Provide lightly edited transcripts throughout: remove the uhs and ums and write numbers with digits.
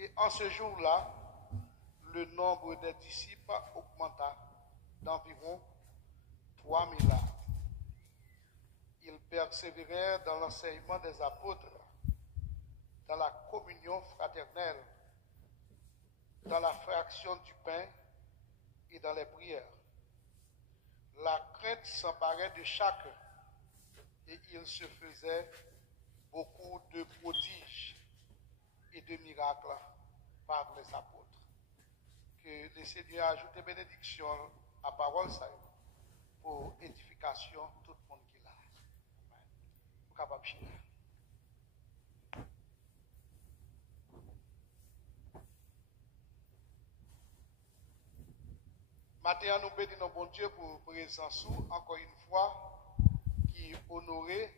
Et en ce jour-là, le nombre des disciples augmenta d'environ 3000 âmes. Ils persévérèrent dans l'enseignement des apôtres, dans la communion fraternelle, dans la fraction du pain et dans les prières. La crainte s'emparait de chacun et il se faisait beaucoup de prodiges et de miracles par les apôtres. Que le Seigneur ajoute des bénédictions à parole ça pour édification tout le monde qui l'a. Vous capable de Matin, nous bénissons bon Dieu pour présence encore une fois qui honoré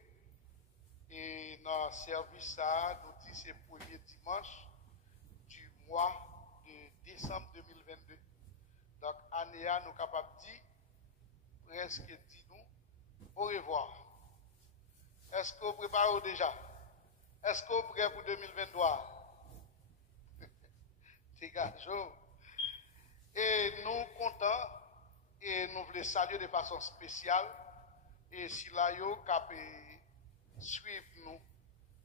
et dans le service ça nous dit c'est le premier dimanche du mois de décembre 2022. Donc année nous sommes capables de dire presque dit nous au revoir. Est-ce que vous préparez déjà? Est-ce que vous prêt pour 2023? C'est gâteau. Et nous comptons et nous voulons saluer de façon spéciale et si là yo capé suivre nous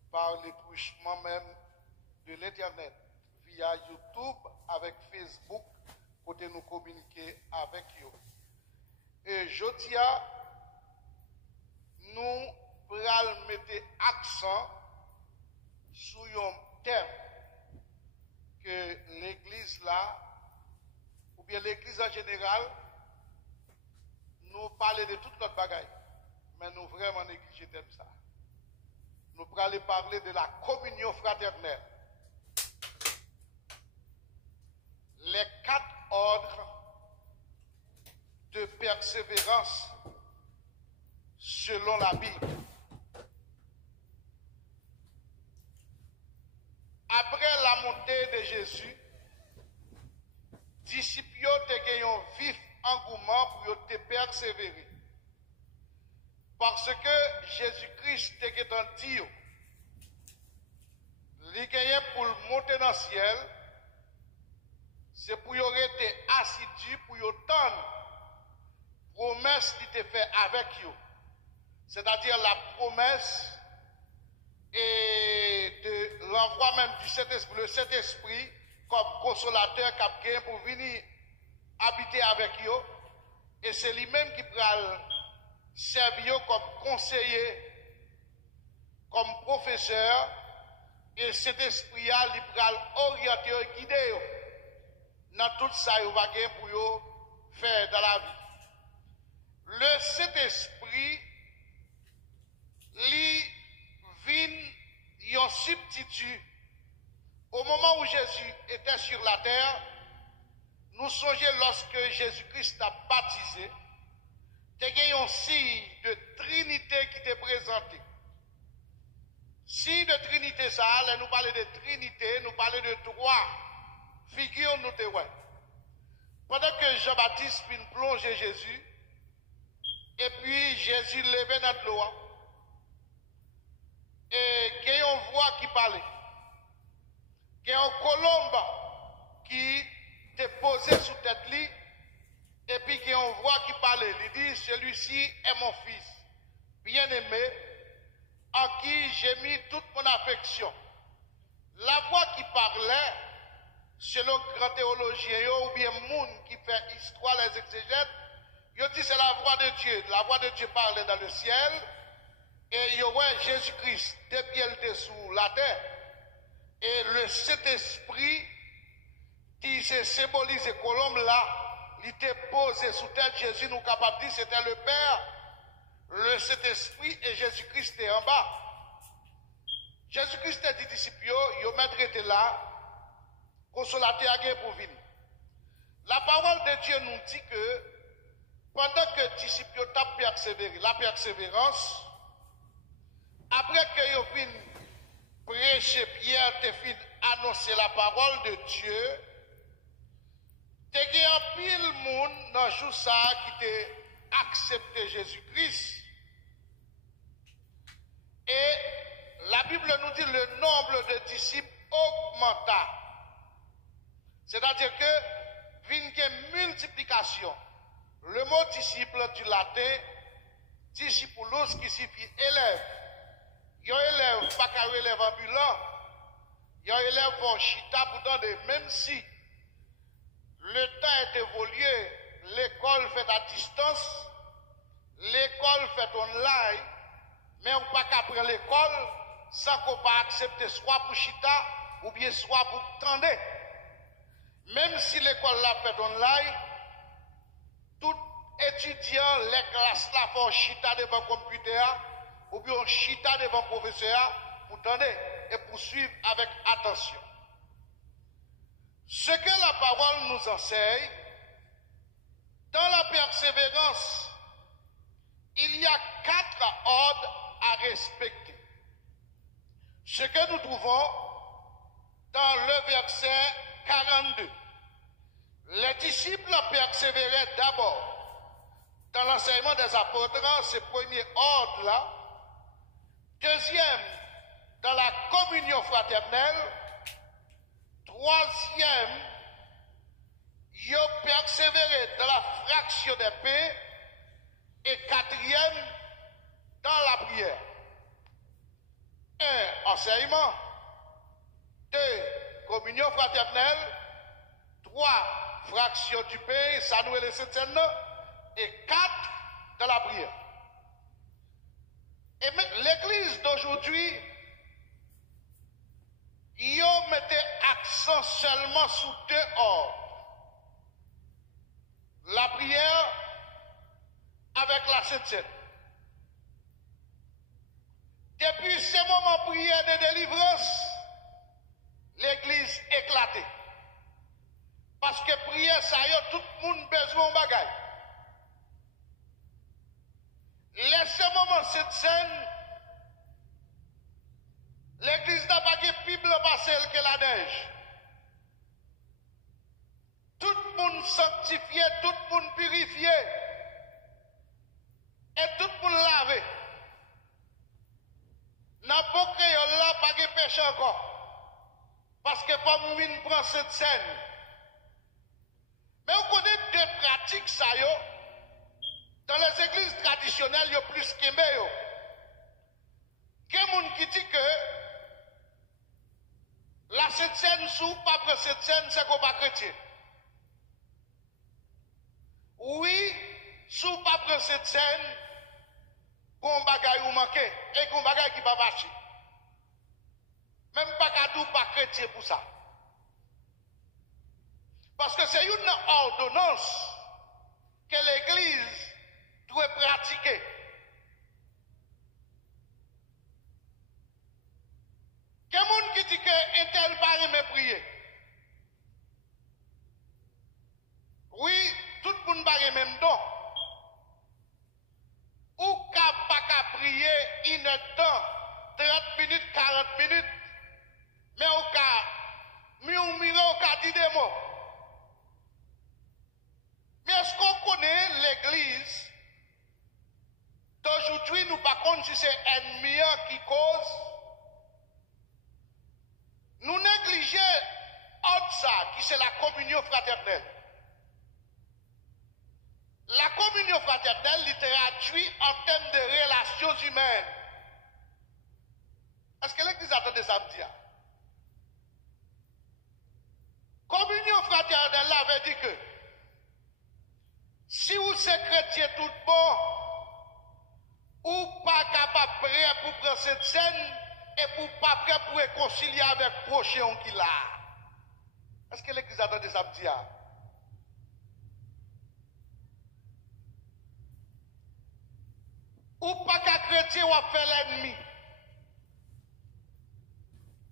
par le truchement même de l'internet via YouTube avec Facebook pour nous communiquer avec eux. Et jodia nous pral mettre accent sur un thème que l'église là ou bien l'église en général, nous parlons de toute notre bagaille, mais nous vraiment négliger ça. Nous allons parler de la communion fraternelle. Les 4 ordres de persévérance selon la Bible. Après la montée de Jésus, disciples te gagné un vif engouement pour te persévérer. Parce que Jésus-Christ te gagné dit, il gagné pour monter dans le ciel, c'est pour y rester assidu, pour y attendre promesse qu'il te fait avec vous. C'est-à-dire la promesse et de l'envoi même du Saint-Esprit, le Saint-Esprit comme consolateur qui a pour venir habiter avec eux. Et c'est lui-même qui va servir comme conseiller, comme professeur. Et cet esprit-là, il va orienter et guider dans tout ça qu'il va pour faire dans la vie. Le Saint-Esprit, lui, vient un substitut. Au moment où Jésus était sur la terre, nous songeons lorsque Jésus-Christ a baptisé, il y a un signe de Trinité qui était présenté. Signe de Trinité, ça, là, nous parlons de Trinité, nous parlons de 3 figures, nous te voyons. Pendant que Jean-Baptiste vient plonger Jésus, et puis Jésus levait dans l'eau, et il y a une voix qui parlait. Il y a un colombe qui était posé sous tête lui, et puis il y a une voix qui parlait. Il dit, celui-ci est mon fils, bien-aimé, en qui j'ai mis toute mon affection. La voix qui parlait, selon grand théologien ou bien monde qui fait histoire les exégètes, il dit c'est la voix de Dieu. La voix de Dieu parlait dans le ciel, et il y aurait Jésus-Christ depuis elle était sous la terre. Et le Saint-Esprit qui se symbolise colombe là, il était posé sous tête Jésus, nous capables de dire c'était le Père, le Saint-Esprit et Jésus-Christ était en bas. Jésus-Christ a dit disciples, il maître était là, consolateur à pour venir. La parole de Dieu nous dit que pendant que les disciples ont persévéré, la persévérance, après que ils ont fini prêcher, Pierre te fin annoncer la parole de Dieu, te y a un pile monde dans jour ça qui t'a accepté Jésus-Christ. Et la Bible nous dit le nombre de disciples augmenta C'est-à-dire que, vient que multiplication. Le mot disciple du latin, discipulus, qui signifie élève. Il y a un élève, pas qu'un élève ambulant. Il y a un élève pour chita, pourtant, même si le temps est évolué, l'école fait à distance, l'école fait online, mais on ne peut pas qu'après l'école, sans qu'on pas accepter soit pour chita, ou bien soit pour tendre. Même si l'école l'a fait online, tout étudiant, les classes là font chita devant le computer, ou bien chita devant le professeur, pour tendre et poursuivre avec attention. Ce que la parole nous enseigne, dans la persévérance, il y a 4 ordres à respecter. Ce que nous trouvons dans le verset 42. Les disciples persévéraient d'abord dans l'enseignement des apôtres, ce premier ordre-là. Deuxième, dans la communion fraternelle. Troisième, ils ont persévéré dans la fraction des pains. Et quatrième, dans la prière. 1. Enseignement. 2. Communion fraternelle. 3. Fraction du pain, ça nous est les septièmes. Et 4. Dans la prière. Et l'église d'aujourd'hui, ils ont mis accent seulement sur 2 ordres. La prière avec la septième. Depuis ce moment prière de délivrance, l'église éclatée. Parce que prière, ça y est, tout le monde besoin de bagaille. Laissez moment cette scène, l'église n'a pas de Bible passée que la neige. Tout le monde sanctifié, tout le monde purifié. Et tout le monde lavé. N'a pas créé là, pas de péché encore. Parce que pas mine prend cette scène. Mais on connaît 2 pratiques, ça y est. Dans les églises traditionnelles, il y a plus qu'aimé. Il y a des gens qui disent que la cette scène, sous pas prendre cette scène, c'est qu'on pas chrétien. Oui, sous pas prendre cette scène, qu'on bagaille ou manqué, et qu'on bagaille qui va marcher. Même pas qu'à tout pas chrétien pour ça. Parce que c'est une ordonnance que l'Église doit pratiquer. Quelqu'un qui dit qu'un tel pas me prier. Oui, tout le monde va même don. Ou pas qu'à prier une temps, 30 minutes, 40 minutes, mais au cas, mieux au cas dit des mots. Mais est-ce qu'on connaît l'église d'aujourd'hui, nous par contre, si c'est ennemi qui cause, nous négligeons autre ça, qui c'est la communion fraternelle. La communion fraternelle traduit en termes de relations humaines. Est-ce que l'église attendait ça me dire? Communion fraternelle avait dit que si vous êtes chrétien tout bon, ou pas capable prêt pour prendre cette scène et pour pas prêt pour réconcilier avec le prochain qui l'a. Est-ce que l'église attendait ça me dire? Ou pas qu'un chrétien ou fait l'ennemi.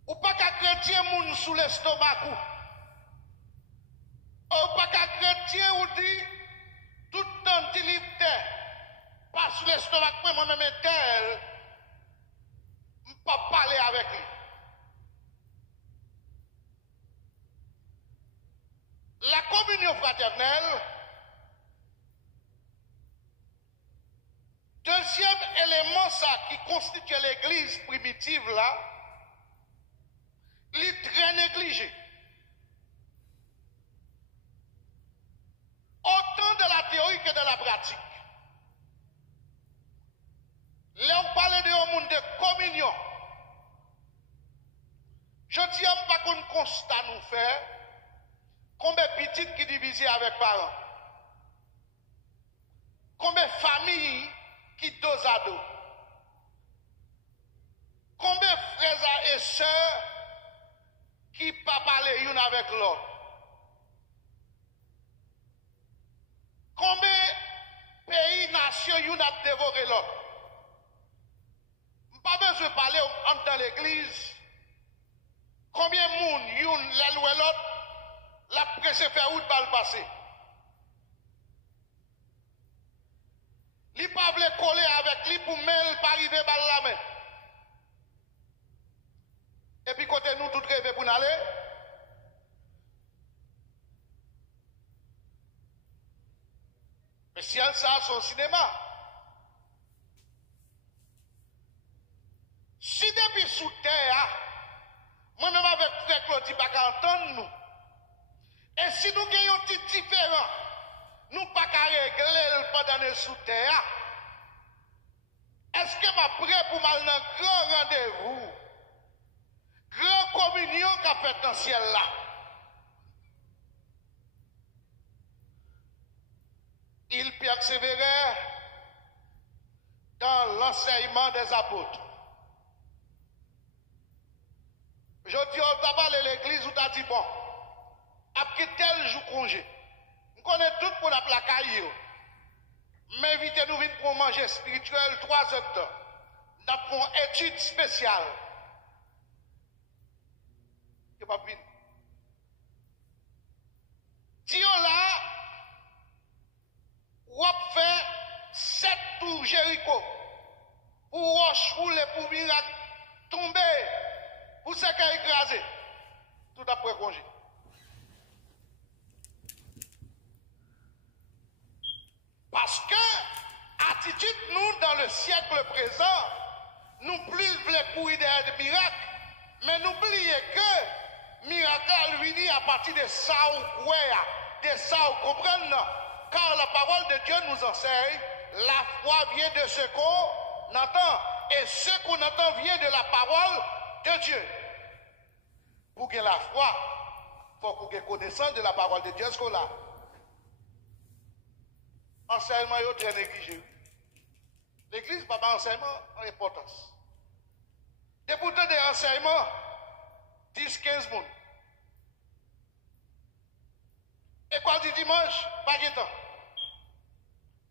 Ou pas qu'un chrétien moun sous l'estomac. Ou pas qu'un chrétien ou dit tout le temps de liberté. Pas sous l'estomac, moi-même tel. Je ne peux pas parler avec lui. La communion fraternelle, deuxième élément ça qui constitue l'église primitive là, il est très négligé. pratique. Là, on parle de un monde de communion. Je dis pas qu'on constat nous faire combien de petites qui divisent avec parents. Combien de familles qui dos à dos. Combien de frères et sœurs qui ne parlent pas l'une avec l'autre. Combien de pays, nations, y'ont a dévoré l'autre. Pas besoin de parler dans l'église. Combien de monde, y'ont l'un ou l'autre, la presse fait où de le passer. Li pas vle coller avec lui pour mêler pas arriver balle la main. Et puis côté nous tout rêver pour aller. Mais si elle ça son cinéma. Si depuis sous terre, moi-même avec frère Claudie pas entendre nous. Et si nous gagnons un petit différent, nous pas qu'à régler pendant les sous terre. Est-ce que ma prêt pour mal dans grand rendez-vous, grand communion qu'a fait dans le ciel là? Il persévérait dans l'enseignement des apôtres. Je dis, on t'a parlé l'église où t'as dit, bon, après tel jour congé, on connaît tout pour la placaille. Mais invitez-nous pour manger spirituel 3 heures de temps. Nous avons une étude spéciale. Je pas bien. Tio là, on fait 7 tours Jéricho. Pour roche rouler, pour miracle tomber, pour ce qui est écrasé. Tout après congé. Parce que, attitude nous dans le siècle présent, nous plus voulons courir derrière des miracles, mais n'oubliez que miracle vient à partir de ça ou de ça ou comprendre. Car la parole de Dieu nous enseigne, la foi vient de ce qu'on entend, et ce qu'on entend vient de la parole de Dieu. Pour que la foi, il faut qu'on ait connaissance de la parole de Dieu, ce qu'on a. Enseignement est très négligé. L'église n'a pas enseignement en importance. Et pourtant des enseignements, 10-15 personnes. École du dimanche, pas de temps.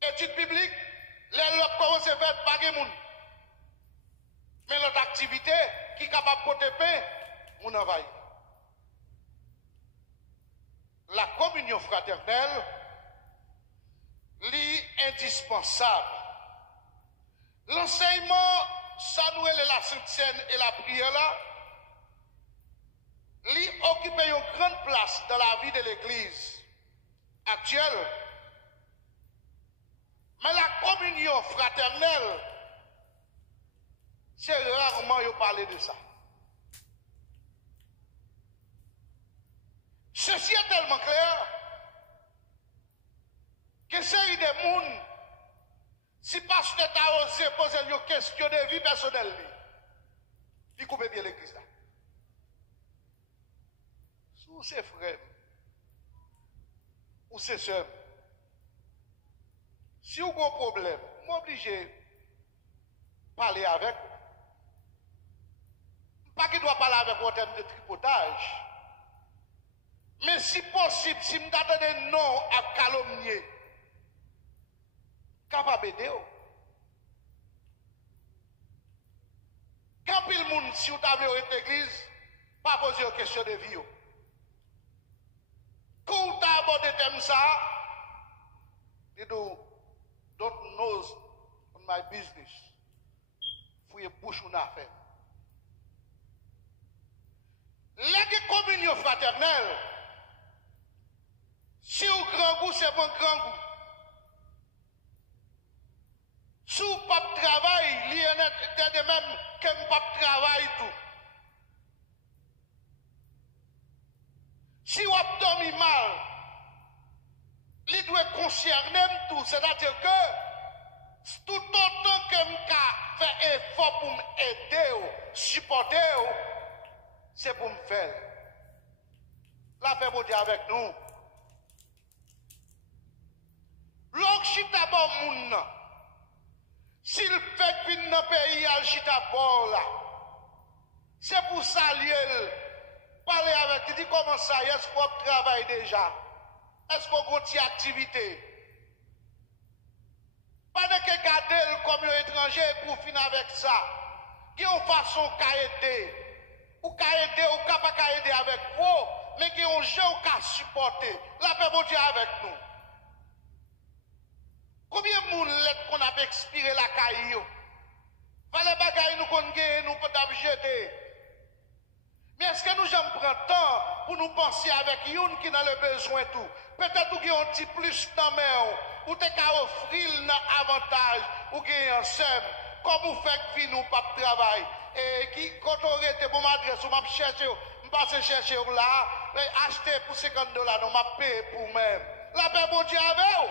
Études bibliques, les locaux commencent à faire pas de monde. Mais l'autre activité qui est capable de porter pain, on envahit. La communion fraternelle, indispensable. L'enseignement, ça nous est la Sainte Seine et la prière là, occupe une grande place dans la vie de l'Église actuelle. Mais la communion fraternelle, c'est rarement de parler de ça. Ceci est tellement clair que série de monde, si pasteur t'a osé poser une question de vie personnelle, il coupe bien l'église là. Sous ses frères, ou ses soeurs, si vous avez un problème, m'obligez de parler avec vous. Pas qu'il doit parler avec vous en termes de tripotage. Mais si possible, si vous avez non à calomnier, capable d'aider. Quand il monde, si vous avez une église, pas poser une question de vie. Quand vous avez abordé le thème ça, you don't know my business. Fouillez bouche ou affaire. La communion fraternelle, si vous grand goût, c'est bon grand goût. Si vous pas de travail, il y a de même que vous pas de travail tout. Si vous avez dormi mal, il doit concerner tout tout. C'est-à-dire que tout autant que je fais effort pour m'aider, supporter, c'est pour me faire. La paix bon Dieu avec nous. L'oxy d'abord moun. S'il fait que dans le pays, il d'abord là. C'est pour ça liel. Parler avec lui, dit comment ça, est-ce qu'on travaille déjà? Est-ce qu'on continue activité? Pas de que garder comme étranger pour finir avec ça. Il y a une façon qu'à aider. Ou qu'à aider, ou qu'à pas aider avec vous, mais il y a un jeu qu'à supporter. La paix bon Dieu avec nous. Combien de monde qu'on a expiré la caillou? Fallait bagaille nous qu'on gagne, nous peut jeter. Mais est-ce que nous j'aime prendre temps pour nous penser avec une qui a le besoin tout? Peut-être qu'il y a un petit plus dans main, ou t'es qu'à offrir un avantage, ou gagner un somme, comme vous faites que nous pas de travail. Et qui, quand on était pour m'adresse, ou m'a cherché, je passe chercher là, acheter pour $50, non, m'a payé pour même. La paix bon Dieu avec vous.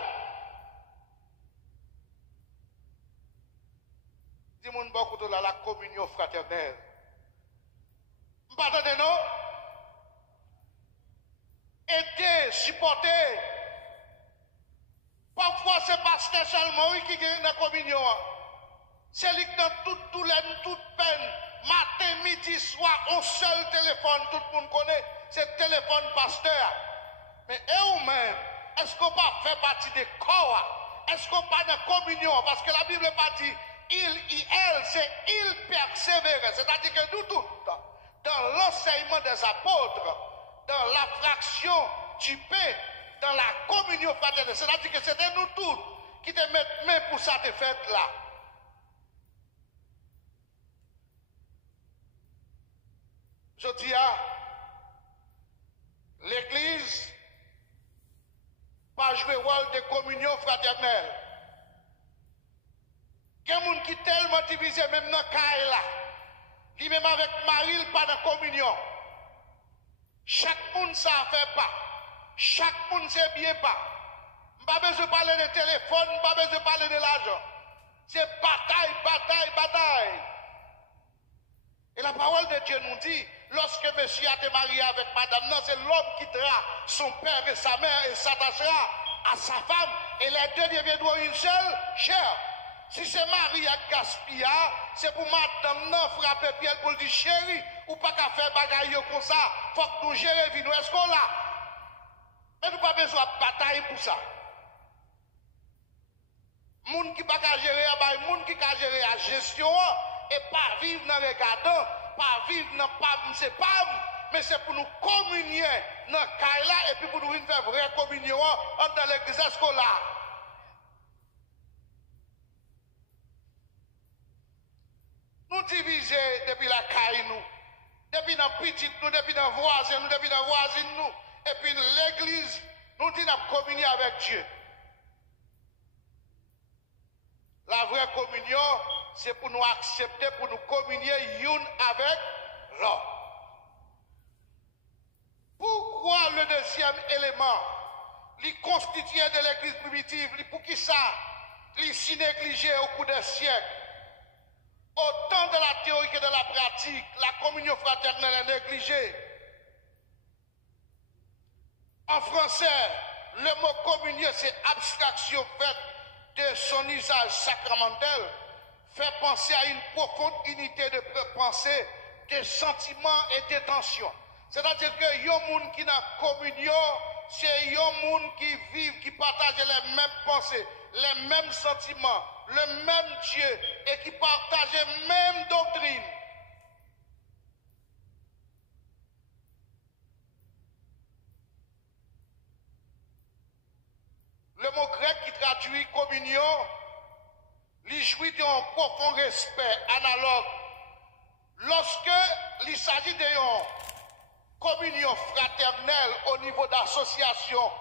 Dis-moi beaucoup de la communion fraternelle. Vous m'entendez, non? Aider, supporter. Parfois, c'est pasteur seulement qui gagne la communion. C'est lui qui dans toute peine, matin, midi, soir, un seul téléphone, tout le monde connaît, c'est le téléphone pasteur. Mais eux-mêmes, est-ce qu'on pas fait partie des corps? Est-ce qu'on pas de communion? Parce que la Bible n'a pas dit elle, c'est il persévérait. C'est-à-dire que nous tous, dans l'enseignement des apôtres, dans la fraction du pain, dans la communion fraternelle, c'est-à-dire que c'était nous tous qui te mettons main pour ça te fête là. Je dis à l'Église, pas jouer rôle de communion fraternelle. Il y a des gens qui sont tellement divisés, même dans le cas là. Qui même avec Marie, pas de communion. Chaque monde ça fait pas. Chaque monde c'est bien pas. Pas besoin de parler de téléphone, pas besoin de parler de l'argent. C'est bataille, bataille, bataille. Et la parole de Dieu nous dit, lorsque monsieur a été marié avec madame, non, c'est l'homme qui quittera son père et sa mère et s'attachera à sa femme, et les deux deviendront une seule chair. Si c'est Marie à Gaspilla, c'est pour madame non frapper Pierre pour dire chérie, ou pas qu'à faire bagaille comme ça, faut que nous gérer vie, nous est-ce qu'on l'a? Mais nous pas besoin de bataille pour ça. Moun qui pas qu'à gérer, moun qui qu'à gérer la gestion, et pas vivre dans le regardant, pas vivre dans pas, c'est pas, mais c'est pour nous communier dans le cas là, et puis pour nous faire vraie communion dans l'église scolaire. Nous diviser depuis la caille nous, depuis dans petite nous, depuis dans voisin nous, depuis dans voisine nous, et puis l'église, nous disons nous communier avec Dieu. La vraie communion, c'est pour nous accepter, pour nous communier une avec l'autre. Pourquoi le deuxième élément, les constitué de l'église primitive, pour qui ça, les si négligé au cours des siècles? Autant de la théorie que de la pratique, la communion fraternelle est négligée. En français, le mot communion, c'est abstraction faite de son usage sacramentel, fait penser à une profonde unité de pensée, de sentiments et d'intentions. C'est-à-dire que y a un monde qui n'a communion, c'est y a un monde qui vit, qui partage les mêmes pensées, les mêmes sentiments, le même Dieu et qui partage les mêmes doctrines. Le mot grec qui traduit communion, il jouit d'un profond respect analogue lorsque il s'agit d'une communion fraternelle au niveau d'association